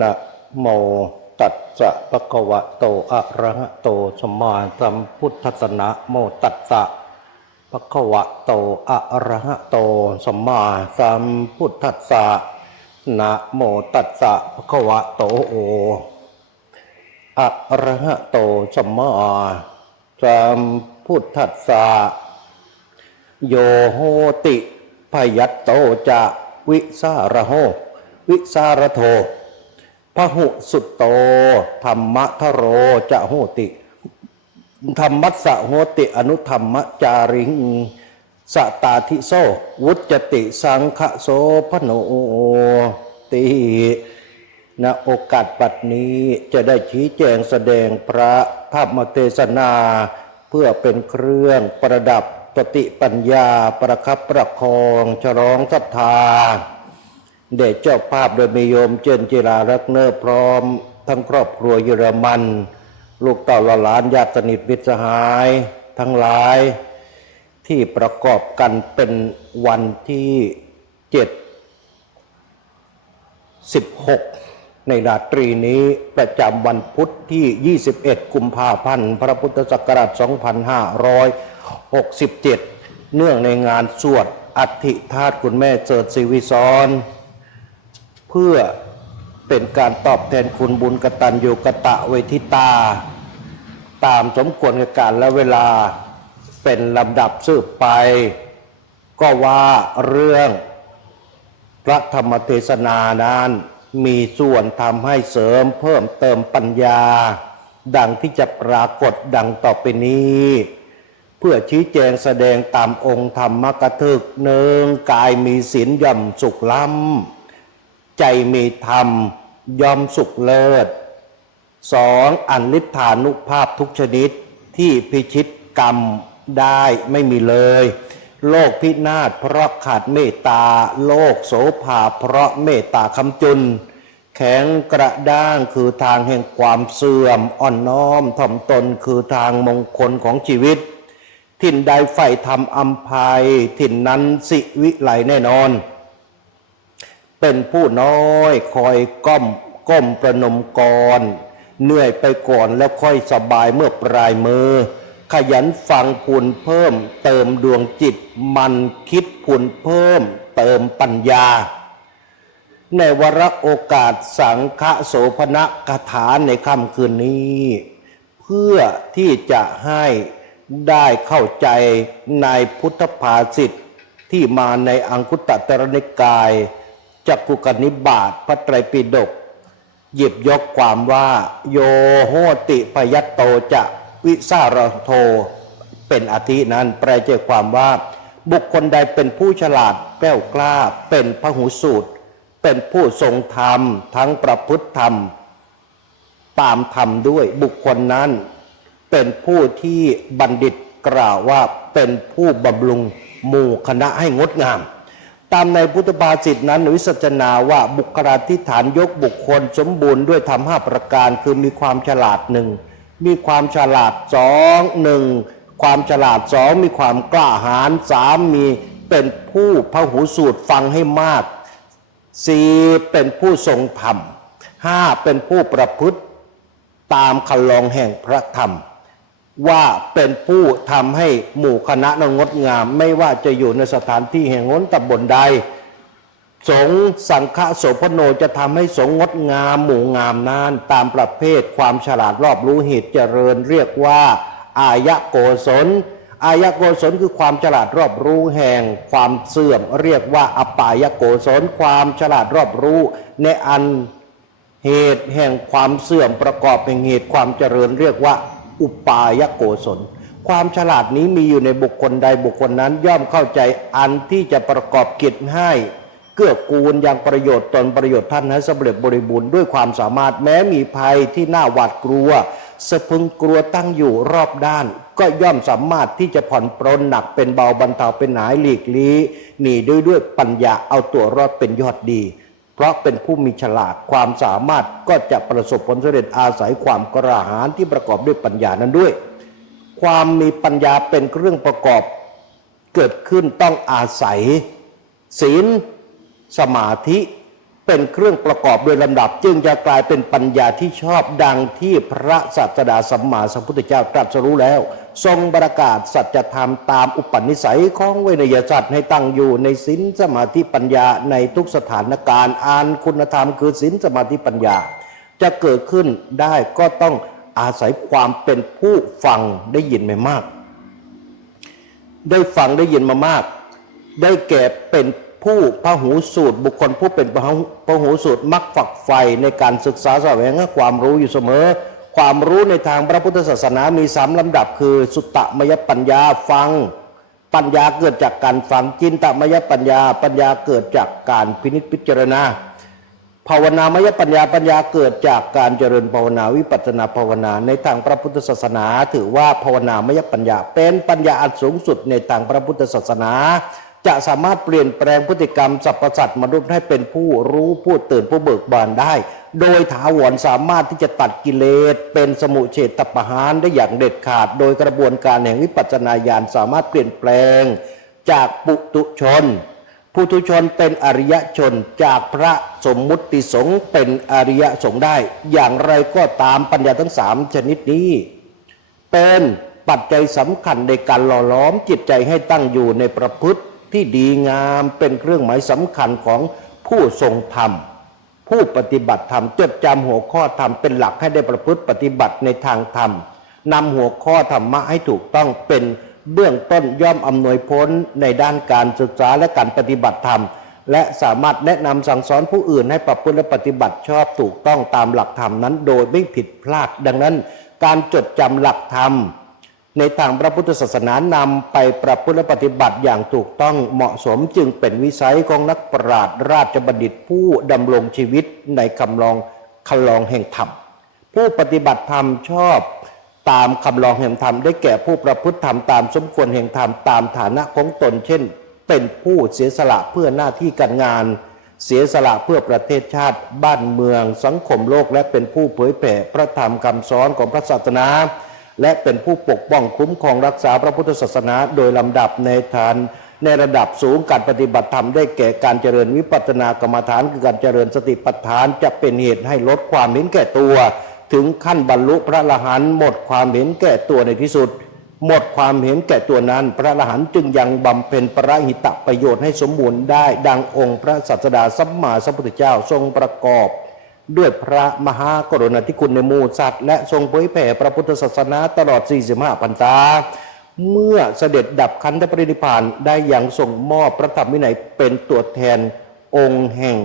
นะโมตัสสะภะคะวะโตอะระหะโตสมมาสัมพุทธัสสะนะโมตัสสะภะคะวะโตอะระหะโตสมมาสัมพุทธัสสะนะโมตัสสะภะคะวะโตโออะระหะโตสมมาสัมพุทธัสสะโยโหติพยัตโตจะวิสารโหวิสารโท พระหุสุตโต ธรรมทโรจะโหติธรรมัสสะโหติอนุธรรมจาริงสตาธิโซวุจติสังฆโสพโนติณโอกาสปัดนี้จะได้ชี้แจงแสดงพระธรรมเทศนา เพื่อเป็นเครื่องประดับปฏิปัญญาประคับประคองฉลองศรัทธา เดชเจ้าภาพโดยมีโยมเจนจิรารักเนอร์พร้อม ทั้งครอบครัวเยอรมัน ลูกเต่าละหลานญาติสนิทมิตรสหาย ทั้งหลาย ที่ประกอบกันเป็นวันที่เจ็ด16ในราตรีนี้ประจำวันพุทธที่ 21 กุมภาพันธ์ พระพุทธศักราช 2567 เนื่องในงานสวดอัฐิธาตุคุณแม่เจิดศิวิซรเพื่อเป็นการตอบแทนคุณบุญกตัญญูกตะเวทิตา ตามสมควรกับการและเวลาเป็นลำดับสืบไป ก็ว่าเรื่องพระธรรมเทศนานั้นมีส่วนทำให้เสริมเพิ่มเติมปัญญา ดังที่จะปรากฏดังต่อไปนี้ เพื่อชี้แจงแสดงตามองค์ธรรมกถึกหนึ่งกายมีศีลย่อมสุขล้ำ ใจมีธรรมยอมสุขเลิศสองอันลิทธานุภาพทุกชนิดที่พิชิตกรรมได้ไม่มีเลย โลกพินาศเพราะขาดเมตตา โลกโสภาเพราะเมตตาคำจุน แข็งกระด้างคือทางแห่งความเสื่อมอ่อนน้อมถ่อมตนคือทางมงคลของชีวิต ถิ่นใดใฝ่ทำอัมภัยถิ่นนั้นสิวิไลแน่นอน เป็นผู้น้อยคอยก้มก้มประนมกรเหนื่อยไปก่อนแล้วค่อยสบายเมื่อปลายมือ ขยันฟังพูนเพิ่ม เติมดวงจิตมันคิดพูนเพิ่ม เติมปัญญา ในวรโอกาสสังฆโสพณกถาในค่ำคืนนี้ เพื่อที่จะให้ได้เข้าใจในพุทธภาษิตที่มาในอังคุตตรนิกาย จักกุกนิบาตพระไตรปิฎกหยิบยกความว่า โยโหติพยัตโตจะวิสารโทเป็นอาทินั้นแปลใจความว่า บุคคลใดเป็นผู้ฉลาดแกล้วกล้า เป็นพหูสูตร เป็นผู้ทรงธรรม ทั้งประพฤติธรรม ตามธรรมด้วยบุคคลนั้น เป็นผู้ที่บัณฑิตกล่าวว่าเป็นผู้บำรุงหมู่คณะให้งดงาม ตามในพุทธภาษิตนั้นวิสัชนาว่าบุคลาธิฐานยกบุคคลสมบูรณ์ด้วยธรรมห้าประการ คือมีความฉลาดหนึ่งมีความฉลาดสองหนึ่งความฉลาดสองมีความกล้าหาญสามมีเป็นผู้พหูสูตรฟังให้มากสี่เป็นผู้ทรงธรรมห้าเป็นผู้ประพฤติตามคันลองแห่งพระธรรม ว่าเป็นผู้ทำให้หมู่คณะนั้นงดงาม ไม่ว่าจะอยู่ในสถานที่แห่งน้นตำบลใด สงสังฆโสพโนจะทำให้สงงดงามหมู่งามนานตามประเภทความฉลาดรอบรู้เหตุเจริญเรียกว่า อายะโกศลอายะโกศลคือความฉลาดรอบรู้แห่งความเสื่อม เรียกว่าอปายโกศลความฉลาดรอบรู้ในอันเหตุแห่งความเสื่อมประกอบแห่งเหตุความเจริญเรียกว่า อุปายโกศล ความฉลาดนี้มีอยู่ในบุคคลใดบุคคลนั้นย่อมเข้าใจอันที่จะประกอบกิจให้ เกื้อกูลอยังประโยชน์ตนประโยชน์ท่านให้สำเร็จบริบูรณ์ด้วยความสามารถแม้มีภัยที่น่าหวาดกลัวสะพึงกลัวตั้งอยู่รอบด้าน ก็ย่อมสามารถที่จะผ่อนปรนหนักเป็นเบาบรรเทาเป็นหายหลีกลี้หนีด้วยด้วยปัญญาเอาตัวรอดเป็นยอดดี เพราะเป็นผู้มีฉลาดความสามารถก็จะประสบผลสำเร็จอาศัยความกระหายที่ประกอบด้วยปัญญานั้นด้วย ความมีปัญญาเป็นเครื่องประกอบเกิดขึ้นต้องอาศัย ศีล สมาธิ เป็นเครื่องประกอบโดยลำดับ จึงจะกลายเป็นปัญญาที่ชอบดังที่พระศาสดาสัมมาสัมพุทธเจ้าตรัสรู้แล้ว ทรงประกาศสัจธรรมตามอุปนิสัยของเวนยสัตว์ให้ตั้งอยู่ในศีลสมาธิปัญญาในทุกสถานการณ์อานคุณธรรมคือศีลสมาธิปัญญา จะเกิดขึ้นได้ก็ต้องอาศัยความเป็นผู้ฟังได้ยินไม่มาก ได้ฟังได้ยินมามาก ได้แก่เป็น ผู้พหูสูตรบุคคลผู้เป็นพหูพหูสูตรมักฝักใฝ่ในการศึกษาแสวงหาความรู้อยู่เสมอ ความรู้ในทางพระพุทธศาสนามีสามลำดับคือ สุตตมยปัญญาฟัง ปัญญาเกิดจากการฟังจินตมยปัญญา ปัญญาเกิดจากการพินิจพิจารณาภาวนามยปัญญาปัญญาเกิดจากการเจริญภาวนาวิปัสสนาภาวนาในทางพระพุทธศาสนา ถือว่าภาวนามยปัญญาเป็นปัญญาอันสูงสุดในทางพระพุทธศาสนา จะสามารถเปลี่ยนแปลงพฤติกรรมสรรพสัตว์มนุษย์ให้เป็นผู้รู้ผู้ตื่นผู้เบิกบานได้ โดยถาวรสามารถที่จะตัดกิเลส เป็นสมุเฉตประหารได้อย่างเด็ดขาด โดยกระบวนการแห่งวิปัสสนาญาณสามารถเปลี่ยนแปลง จากปุตุชนปุถุชนเป็นอริยชนจากพระสมมุติสงฆ์เป็นอริยสงฆ์ได้ อย่างไรก็ตามปัญญาทั้งสามชนิดนี้ เป็นปัจจัยสำคัญในการหล่อล้อมจิตใจให้ตั้งอยู่ในประพฤติ ที่ดีงามเป็นเครื่องหมายสำคัญของผู้ทรงธรรม ผู้ปฏิบัติธรรมจดจำหัวข้อธรรมเป็นหลักให้ได้ประพฤติปฏิบัติในทางธรรมนำหัวข้อธรรมะให้ถูกต้องเป็นเบื้องต้นย่อมอำนวยพ้นในด้านการศึกษาและการปฏิบัติธรรม และสามารถแนะนำสั่งสอนผู้อื่นให้ประพฤติและปฏิบัติชอบถูกต้องตามหลักธรรมนั้น โดยไม่ผิดพลาดดังนั้น การจดจำหลักธรรม ในทางพระพุทธศาสนานำไปประพฤติปฏิบัติอย่างถูกต้องเหมาะสมจึงเป็นวิสัยของนักปราชญ์ราชบัณฑิตผู้ดำรงชีวิตในคำลองคันลองแห่งธรรม ผู้ปฏิบัติธรรมชอบตามคำลองแห่งธรรมได้แก่ผู้ประพฤติธรรมตามสมควรแห่งธรรมตามฐานะของตน เช่น เป็นผู้เสียสละเพื่อหน้าที่การงาน เสียสละเพื่อประเทศชาติบ้านเมือง สังคมโลกและเป็นผู้เผยแผ่พระธรรมคำสอนของพระศาสนา และเป็นผู้ปกป้องคุ้มครองรักษาพระพุทธศาสนาโดยลำดับในฐานในระดับสูงการปฏิบัติธรรมได้แก่การเจริญวิปัสสนากรรมฐานคือการเจริญสติปัฏฐานจะเป็นเหตุให้ลดความเห็นแก่ตัว ถึงขั้นบรรลุพระอรหันหมดความเห็นแก่ตัวในที่สุด หมดความเห็นแก่ตัวนั้น พระอรหันจึงยังบำเพ็ญประหิตประโยชน์ให้สมบูรณ์ได้ ดังองค์พระศาสดาสัมมาสัมพุทธเจ้าทรงประกอบ ด้วยพระมหากรุณาธิคุณในหมู่สัตว์ และทรงเผยแผ่พระพุทธศาสนาตลอด 45 พรรษา เมื่อเสด็จดับขันธปรินิพพานได้อย่างทรงมอบพระธรรมวินัยเป็นตัวแทนองค์แห่ง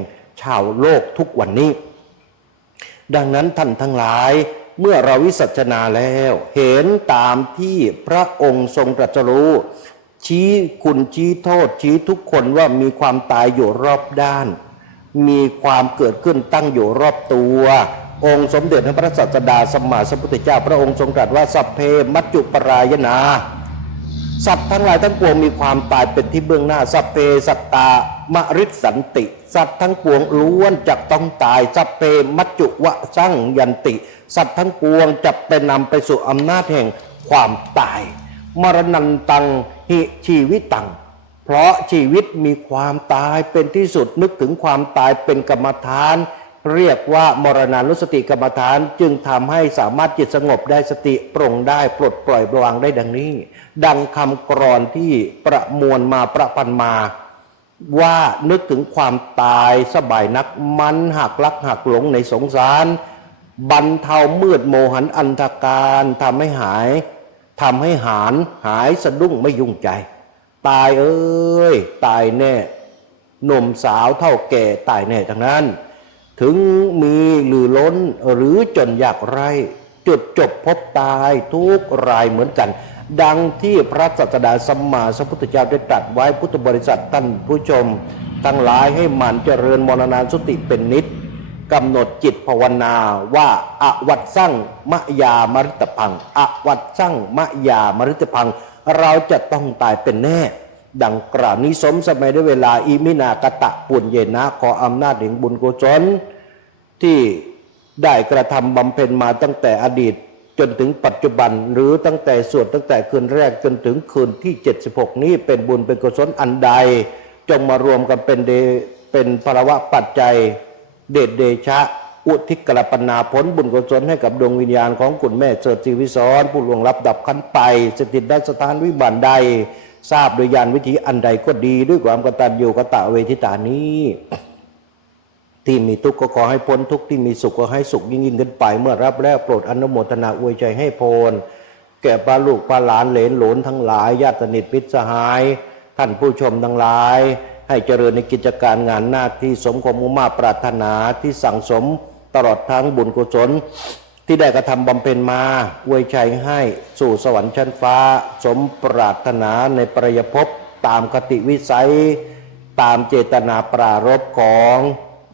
ชาวโลกทุกวันนี้ ดังนั้นท่านทั้งหลายเมื่อเราวิสัชนาแล้วเห็นตามที่พระองค์ทรงตรัสรู้ชี้คุณชี้โทษชี้ทุกคนว่ามีความตายอยู่รอบด้าน มีความเกิดขึ้นตั้งอยู่รอบตัว องค์สมเด็จพระสัสดาสมมาสัมพุทธเจ้า พระองค์ทรงตรัสว่าสัพเพมัจจุปรายนาสัตว์ทั้งหลายทั้งปวงมีความตายเป็นที่เบื้องหน้าสัพเพสัตตามริสสันติ สัตว์ทั้งปวงล้วนจะต้องตายสัพเพมัจจุวะสังยันติ สัตว์ทั้งปวงจะไปนำไปสู่อำนาจแห่งความตาย มรณันตังหิชีวิตตัง เพราะชีวิตมีความตายเป็นที่สุดนึกถึงความตายเป็นกรรมฐาน เรียกว่ามรณานุสติกรรมฐานจึงทำให้สามารถจิตสงบได้สติปร่งได้ปลดปล่อยวางได้ดังนี้ ดังคำกรอนที่ประมวลมาประพันมาว่านึกถึงความตายสบายนักมันหักลักหักหลงในสงสาร บรรเทามืดโมหันอันธการทำให้หายทำให้หานหายสะดุ้งไม่ยุ่งใจ ตายเอ้ยตายแน่หนุ่มสาวเท่าแก่ตายแน่ทั้งนั้น ถึงมีหรือล้นหรือจนอยากไร จุดจบพบตายทุกรายเหมือนกัน ดังที่พระสัสดาสัมมาสัมพุทธเจ้าได้ตรัสไว้พุทธบริษัทท่านผู้ชม ทั้งหลายให้หมันเจริญมรณาสติเป็นนิดกำหนดจิตภาวนาว่าอวัตสั่งมะยามริตพังอวัตสั่งมะยามริตพัง เราจะต้องตายเป็นแน่ ดังกล่าวนี้สมสมัยด้วยเวลาอิมินากตะปุญเยนะขออำนาจแห่งบุญกุศลที่ได้กระทำบำเพ็ญมาตั้งแต่อดีตจนถึงปัจจุบันหรือตั้งแต่สวดตั้งแต่คืนแรกจนถึงคืนที่ 76 นี้เป็นบุญเป็นกุศลอันใด จงมารวมกันเป็นเดเป็นภาวะปัจจัยเดชเดชะุทิศกรปนาผลบุญกุศลให้กับดวงวิญญาณของคุณแม่เจิดชีวิสอนผู้ล่วงลับดับขันไป สถิตได้สถานวิบัติใด ทราบโดยยานวิธีอันใดก็ดี ด้วยความกตัญญูกตะเวทิตานี้ที่มีทุกข์ก็ขอให้พ้นทุกข์ที่มีสุขก็ให้สุขยิ่งยิ่งขึ้นไป เมื่อรับแล้วโปรดอนุโมทนาอวยใจให้พรแก่ป้าลูกป้าหลานเหลนหลนทั้งหลายญาติสนิทพิตรสหาย ท่านผู้ชมทั้งหลาย ให้เจริญในกิจการงานหน้าที่สมความมุ่งมาปรารถนาที่สั่งสม ตลอดทั้งบุญกุศล ที่ได้กระทำบำเพ็ญมาอวยชัยให้สู่สวรรค์ชั้นฟ้า สมปรารถนาในประยภพตามคติวิสัย ตามเจตนาปรารภของ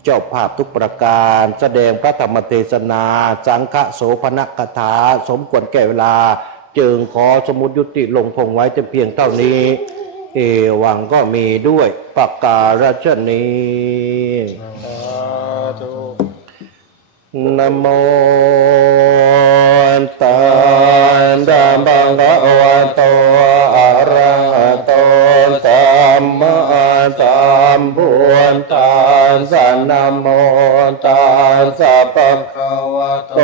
เจ้าภาพทุกประการ แสดงพระธรรมเทศนา สังฆโสพนกถา สมควรแก่เวลา จึงขอสมุดยุติลงคงไว้แต่เพียงเท่านี้ เอวังก็มีด้วยปากการชนีสาธุ นโมตันตะบังกวะโตอะระหะโตสัมมาสัมพุทธัสสะนโมตัสสะปะภะวะโต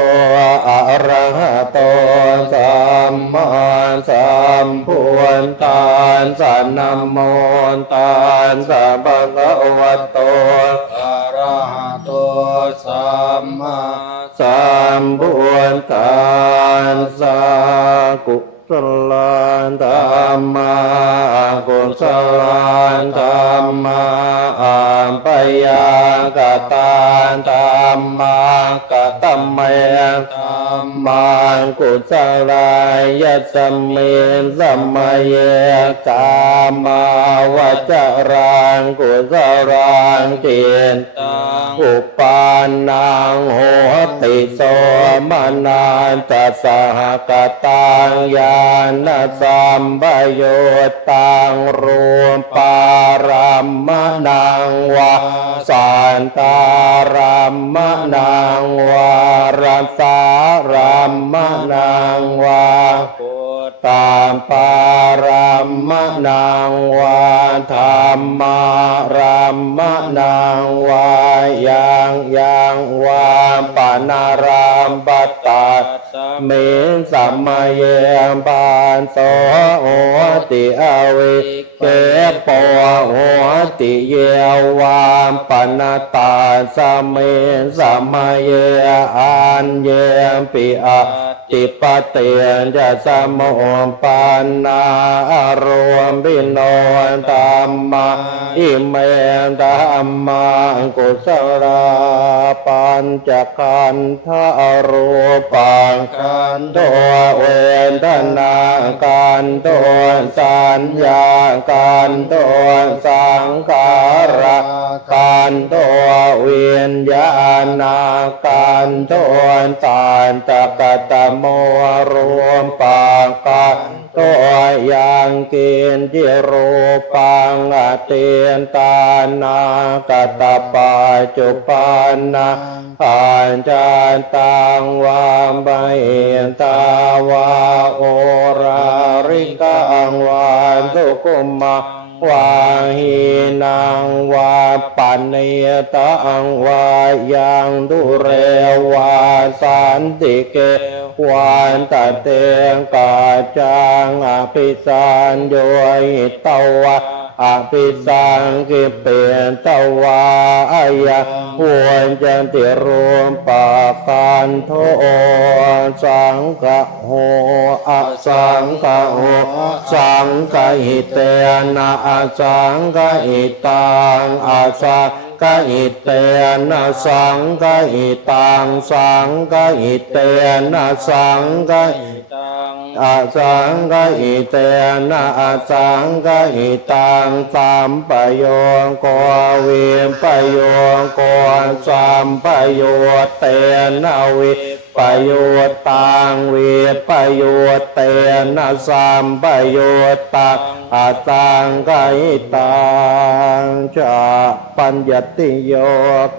อะระหะโตสัมมาสัมพุทธัสสะนโมตัสสะปะคะวะโตอะระหะ สัมมาสัมพุทธัสสะกุ ศลธรรมากุศลันธรรมาปยังกตานธรรมากตัมเมธัมมังกุศลายสมเมสัมัยกามาวจรังกุศลังเจนตังอุปานังโหติโสมนานตสหกตังญาณสัมปโยตังรูปารัมมนังวาสันตารัมมนังวารัสสารัมมนังวา ตามปารัมมนังวาธรรมารัมมนังวายังยังวาปนารามปตตาสะเมสัมมาเยปานโสโหติอเวเกปโหติเยวามปนตาสเมสัมมาเยอันเยปิอะ ติปเตียนจะสมโมปานนารวมบิโนตามมาอิเมตามมากุศลา ปัญจขันธารูปังกันตัวเวทนาการตัวสัญญาการตัวสังขารการตัววิญญาณการตัวตานตะกตะโมรวมปากกั ตัวยังกินที่รูปังอเตียนตานากตปาจุปันนาปัญจตังวามใบตาวาโอราริกังวานทุกุมมาวาหินังวาปันเนตังวายังดุเรวาสันติเก ควานตะเตงกาจังอภิสานโยหิตวะอภิสังกิเปนตวาอายะหวนจันติรวมปากันโทสังฆโหอสังฆโหสังฆหิเตนะอสังฆหิตังอสังฆหิ เตนะสังกหิตังสังกหิเตนะสังกหิตัง อาสังกอิเตนะอาสังกอิตังสัมปโยโกวิมปโยโกสัมปโยเตนะวิปโยตังเวิปโยเตนะสัมปโยตังอาตังกอิตังจะปัญญติโย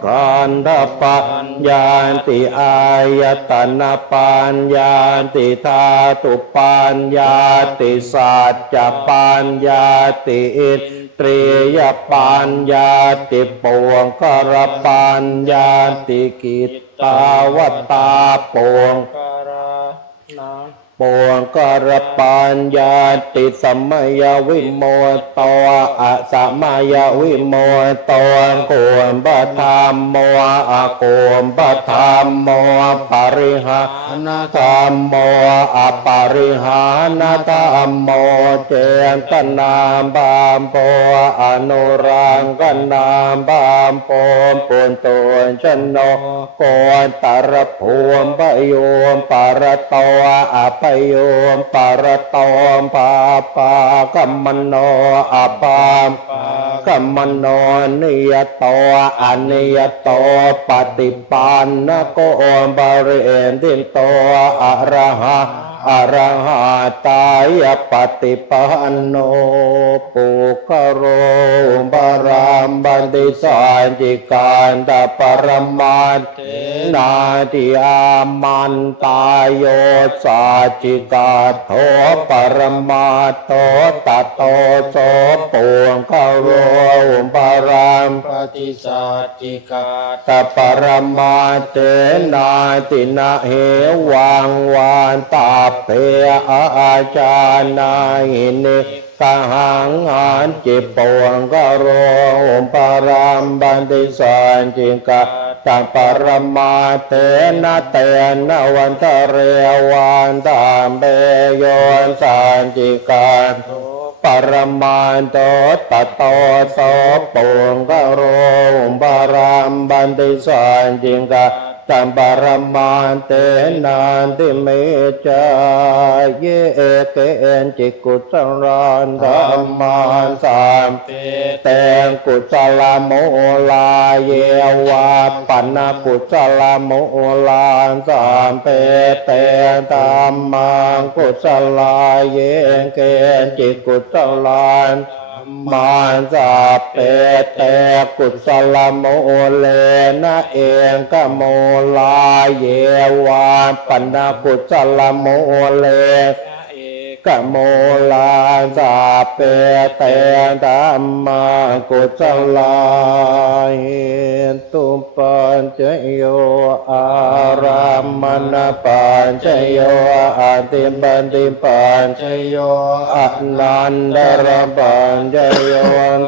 กันทปัญญาติอายตนะปัญญาติธาตุปัญญาติสัจจปัญญาติอิตรียปัญญาติปวงกรปัญญาติกิตตาวตาปวง ปวงกรปัญญาติสมมยวิโมตตวอะสมยวิโมตตวโกมปธรรมโมอะโกมปธรรมโมปริหานาธรรมโมอปาริหานธรรมโมเจนตนามบามโปอนุรังกนามบามโปปุนตุนชนโนโกนตรภูมปโยมปารตอะปโยมปารตอมปาปากัมมโนอาปามกัมมโนนิยโตอนิยโตปฏิปันนโกบริเอนติโตอะระหะ อระหะตายปฏิปันโนปุกโรบารามบันติสานจิการตปรมาเทนาทิอามันตายโยสาจิกาโทปรมาโตตโตโสปุงกโรบารามปฏิสัจจิกาตปรมาเตนาตินะเหวังวานตาเพอาจานาหินิกหังอันจิปวงกโรมปรามบันติสันจิกาตปรมาเตนะเตนะวันตะเรวันตามเบโยนสันจิกาปรมาโตตโตโสปุงกโรมปรามบันติสันจิงกะ ตัมปรมานเตนันติเมจายเยเกนจิกุสรานธรรมาสามเปแตงกุศลโมลาเยวาปันนกุศลโมลาสามเปเตธรรมังกุศลาเยเกนจิกุศลาน มาสาเปเตกุสลโมเลนะเองกโมลาเยวาปันนกุสลโมเล กโมลาสาเปเตธัมมากุศลาเหตุปัญจโยอารามณปัญจโยอาติปันติปัญจโยอนันดรปัญจโย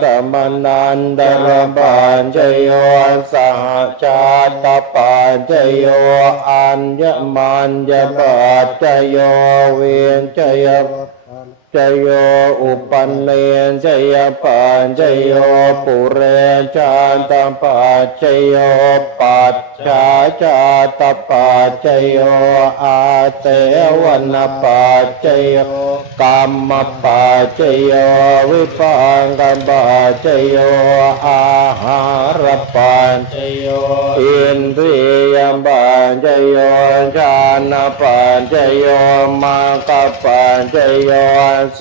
ธรรมนันดรปัญจโยสหชาตปัญจโยอัญญมัญญปัญจโยเวียนจย จโยอุปันเนนจยปัญจโยปุเรจานตปัจจโยปัจฉาจาตปัจจโยอาเตวันปัจจโยกรรมปัจจโยวิปังกัมปัจจโยอาหารปัจจโยอินทรียปัญจโยชานปัญจโยมังคปัญจโย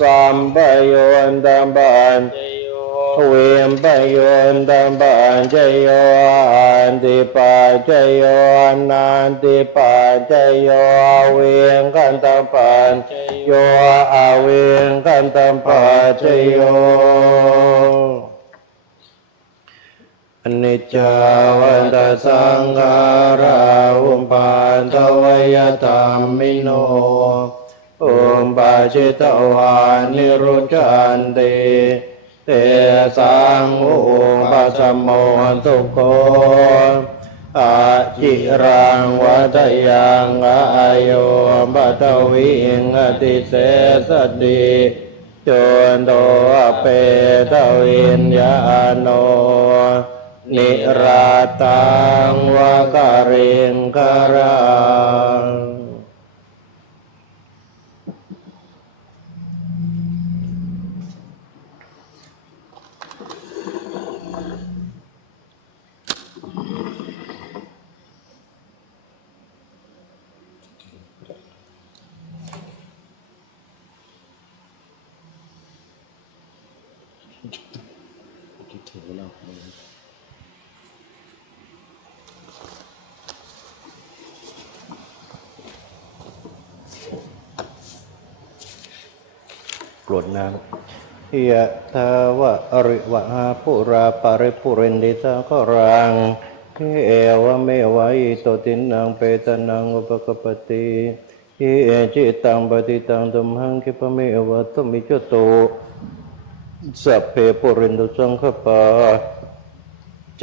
สัมปโยนตัมปัญชโยเวียมปโยนตัมปัญจโยอันติปัญจโยนันติปัญจโยเวียงกันตัมปัญจโยอาเวียงกันตัมปัญจโยอนิจจาวันตสังขาราอุปาทวยธรรมิโน อุปาชิตวานิรุจจันติเตสังอุปสมโมทุกโขอาจิรังวัตยังอายุปัตวิงอติเสสติจนโตเปตวิญญาโน นิราตังวะกะเริงคารัง ง กรวดน้ยะทาวะอริวะหาปุราปาริปุเรนดิตาครังเอวะเมวะอิโตตินังเปตนังอุปกปปติเอจิตังปฏิตังตุมหังคิปเมวะตุมิจโตสัพเพปุเรนตุสังขปา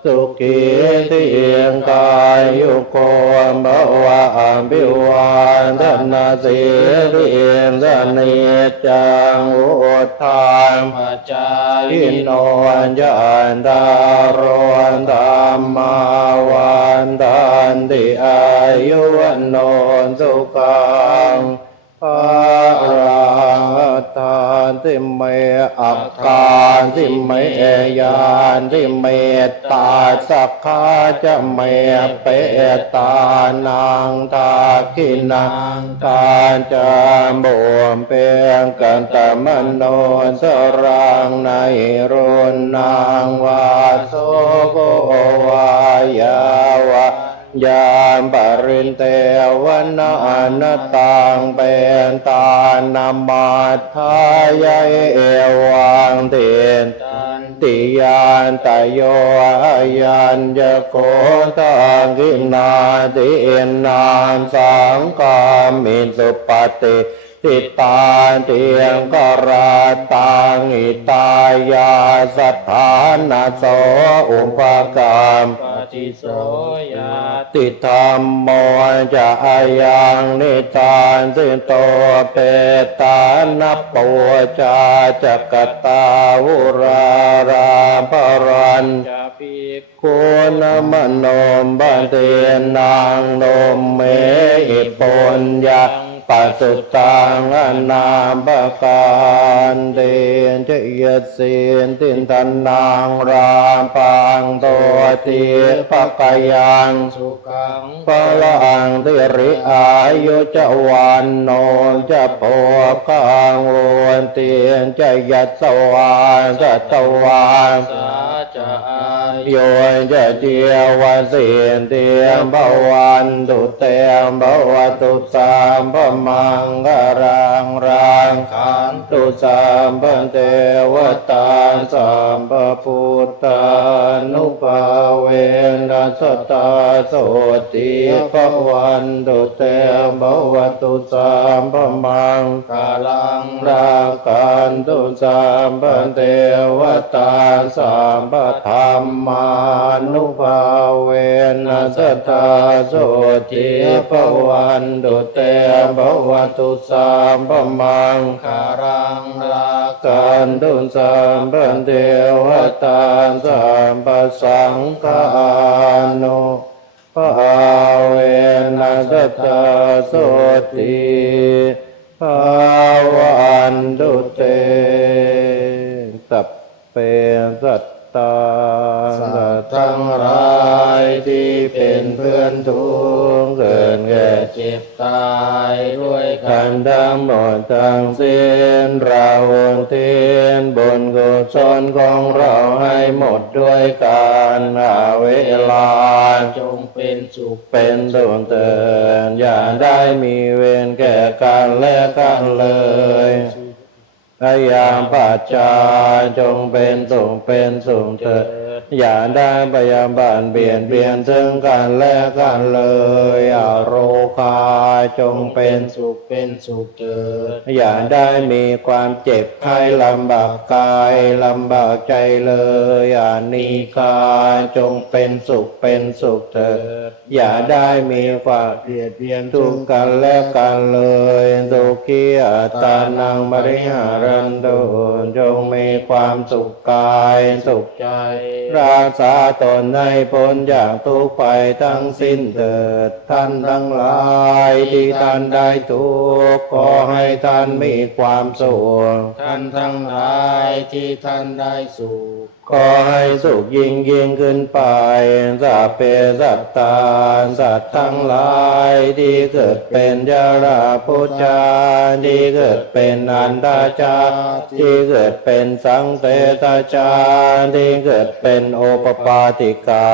สยตาปิติโยวิวันจันตุสัมปโรโควินาสตุมาเตปวันวันตรายโยสุขียงกายยุโกมภวะอัมพิวันธนาสีริยงสนิจจังอุทานปัจจายินโนโนอัญญาณดารวนธรรมาวันตันติอายุวันโนสุขังภา ติเมอักการติเมยานติเมตตาสักขาจะเมเปตานังทากินังการจะบ่มเปียงกันตมโนสรังในรุนนางวาโสโกวายาวะ ยามปรินเตวนานตังเป็นตานามาทายาเอวังเตนตันติยานตโยยานยโกตังกินาตินานสังกามิสุปฏิ ติตาเตียงกราตังอิตายาสถานาโสอุปกรรมปฏิโสยาติธรรมโมจะอายังนิทานสิโตเปตานัปโปจาจักตาวุราราภรันปิโกนมโนมบันเทนางนมเมอิปุญญา ปัสสุตังอนามปการเดนเจยสินตินทันนางรามปังตัวตีปะกายังสุขังพลังติริอายุจะวันโนจะโพกังวนเตียนจะยัสวานจะตวานสาจะ โยนจะเจียวันเสียนเตียมภวันตุเตมภวตุสามพมังกรังรังขันตุสามพันเทวตาสามพพุทธานุภาเวนัสตาโสติภวันตุเตมภวตุสามพมังกาลังรากันตุสามปันเทวตาสามปธรรมมานุภาเวนัสตาโสติภวันตุเตภวตุสามปมังคารังลากันตุสามปันเทวตาสามปสังฆานุภาเวนัสตาโสติภาวันตุเตตัปเปสัตตา ทั้งหลายที่เป็นเพื่อนทุกข์เกิดแก่เจ็บตายด้วยกันทั้งหมดทั้งสิ้นเราเทียนบุญกุศลของเราให้หมดด้วยการหาเวลาจงเป็นสุขเป็นตุนเตือนอย่าได้มีเวรแก่กันและกันเลย พยายามปัจจาจงเป็นสุขเป็นสุขเถิดอย่าได้พยาบาทเบียดเบียนซึ่งกันและกันเลยอโรคาจงเป็นสุขเป็นสุขเถิดอย่าได้มีความเจ็บไข้ลำบากกายลำบากใจเลยอย่านีกาจงเป็นสุขเป็นสุขเถิดอย่าได้มีความเบียดเบียนทุกกันและกันเลยทุกขีอัตานังบริหารันโดจงมีความสุขกายสุขใจ รักษาตนในพ้นจากทุกไปทั้งสิ้นเถิดท่านทั้งหลายที่ท่านได้ทุกข์ขอให้ท่านมีความสุขท่านทั้งหลายที่ท่านได้สุข ขอให้สุขยิ่งยิ่งขึ้นไปสัพเพสัตตาสัตว์ทั้งหลายที่เกิดเป็นยาราพุทธาที่เกิดเป็นอันตาจาที่เกิดเป็นสังเตตาจาที่เกิดเป็นโอปปาติกา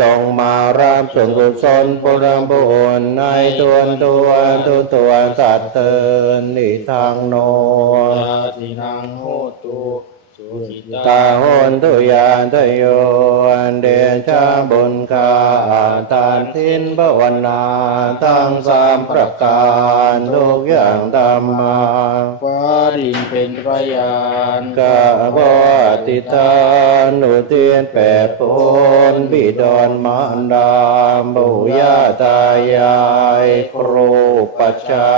จงมารับส่วนกุศลปุรบุญในตัวนตวนทุตัวสัตว์เตินนิทางโนยาตินังโหตุสุ ตาโหนตุยานตโยอันเดชะบุญกาทานทินภาวนาทั้งสามประการทุกอย่างธรรมาฟ้าดินเป็นพยานกาบอติทานอุเทียนแปดโพนบิดอนมารดาบุญาตายายครูปัจจา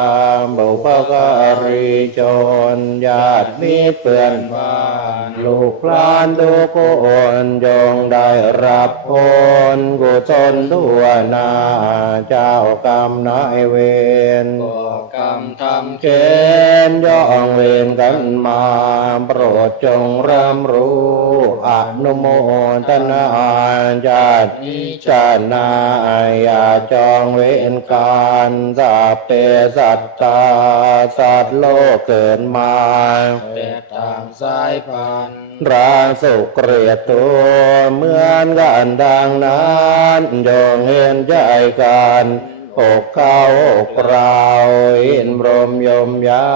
บุปการีจนญาติมิตรเพื่อนบ้านลูกหลานทุกคนจงได้รับผลกุศลทั่วหน้าเจ้ากรรมนายเวร รรมทำเกณฑ์ย่องเวรกันมา โปรดจงรำรู้อนุโมทนาญาติชาตินาอย่าจองเวรการสัพเพสัตตาสัตว์โลกเกิดมาแต่ต่างสายพันธุ์ราสุขเกลียดตัวเหมือนกันดังนั้นยองเห็นใจกัน อกเขาอกเราอินพรหมยมยา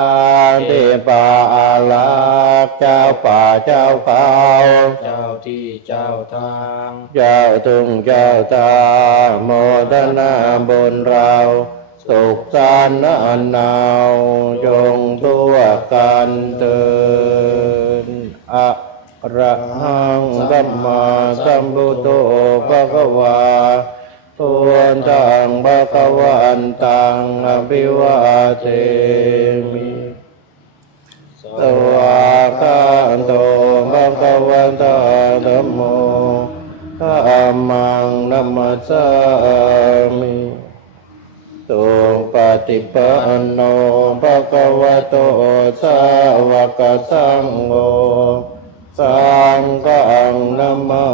นที่ป่าอาลักษ์เจ้าป่าเจ้าเขาเจ้าที่เจ้าทาง เจ้าทุงเจ้าตาโมทนาบนเราสุขสันต์อันนาวจงทั่วกันเตือนอะระหังสัมมาสัมพุทโธภะคะวา พุทธังภะคะวันตังอภิวาเทมิสวากาโตภะคะวะตาธัมโมธัมมังนัมมัสสามิตุปฏิปันโนภะคะวะโตสาวกสังโฆสังฆังนัมมา